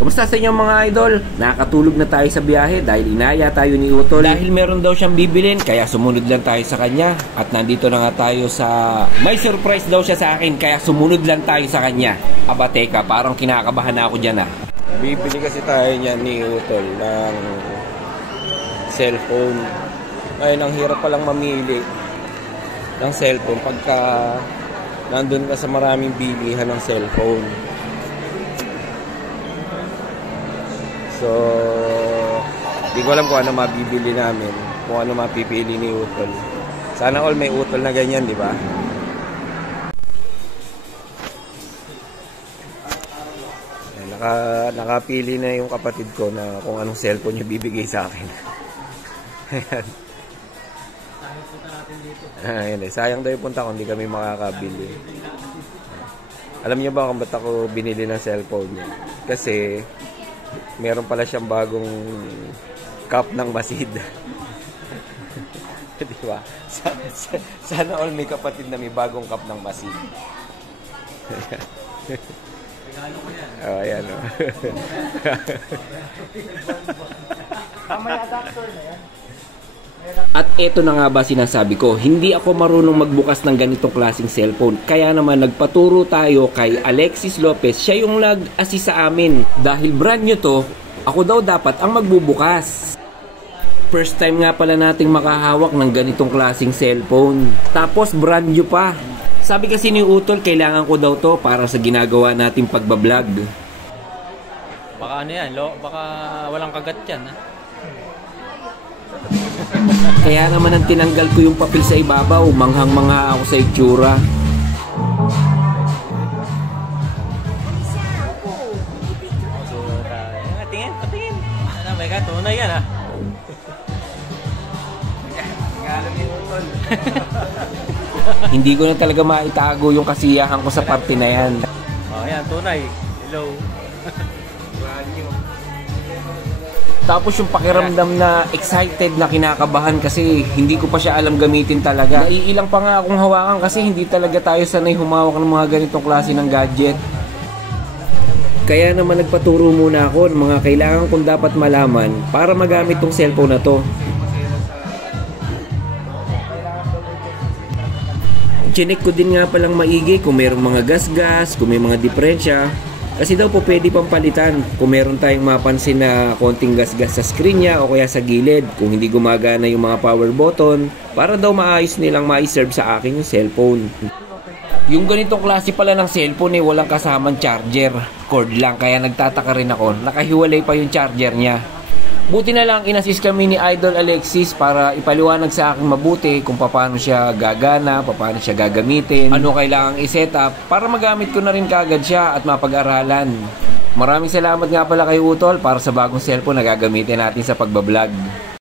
Kamusta sa inyo mga idol? Nakakatulog na tayo sa biyahe dahil inaya tayo ni Utol. Dahil meron daw siyang bibilin, kaya sumunod lang tayo sa kanya. At nandito na nga tayo sa... May surprise daw siya sa akin, kaya sumunod lang tayo sa kanya. Aba teka, parang kinakabahan na ako dyan ah. Bibili kasi tayo niyan ni Utol ng cellphone. Ngayon, ang hirap palang mamili ng cellphone pagka nandun ka sa maraming bilihan ng cellphone. So, di ko alam kung ano mabibili namin, kung ano mapipili ni Utol. Sana all may Utol na ganyan, di ba? Nakapili na yung kapatid ko na kung anong cellphone niya bibigay sa akin. Ayan. Ayan eh. Sayang daw yung punta kung hindi kami makakabili. Alam niyo ba kung ba't ako binili ng cellphone niya? Kasi meron pala siyang bagong cup ng masid. Di ba? Sana all may kapatid na may bagong cup ng masid. Oh, ayan o. May adapter na yan. At eto na nga ba sinasabi ko, hindi ako marunong magbukas ng ganitong klaseng cellphone. Kaya naman nagpaturo tayo kay Alexis Lopez. Siya yung nag-assist sa amin. Dahil brand new to, ako daw dapat ang magbubukas. First time nga pala nating makahawak ng ganitong klaseng cellphone. Tapos brand new pa. Sabi kasi ni Utol, kailangan ko daw to para sa ginagawa nating pagbablog. Baka ano yan, baka walang kagat yan ha? Kaya naman ang tinanggal ko yung papel sa ibabaw, manghang-mangha ako sa itsura. Patingin. Ano, may katunay yan ha? Hindi ko na talaga maitago yung kasiyahan ko sa parte na yan. Oh, yan, tunay. Hello. Tapos yung pakiramdam na excited na kinakabahan kasi hindi ko pa siya alam gamitin talaga. Naiilang pa nga akong hawakan kasi hindi talaga tayo sanay humawak ng mga ganitong klase ng gadget. Kaya naman nagpaturo muna ako ng mga kailangan kong dapat malaman para magamit tong cellphone na to. Chinek ko din nga palang maigi kung mayroong mga gas-gas, kung may mga diferensya. Kasi daw po pwede pang palitan kung meron tayong mapansin na konting gas-gas sa screen niya o kaya sa gilid. Kung hindi gumagana yung mga power button, para daw maayos nilang ma-serve sa akin yung cellphone. Yung ganitong klase pala ng cellphone eh walang kasamang charger. Cord lang, kaya nagtataka rin ako. Nakahiwalay pa yung charger niya. Buti na lang inassist kami ni Idol Alexis para ipaliwanag sa akin mabuti kung paano siya gagana, paano siya gagamitin, ano kailangang i-set up para magamit ko na rin kagad siya at mapag-aralan. Maraming salamat nga pala kay Utol para sa bagong cellphone na gagamitin natin sa pagbablog.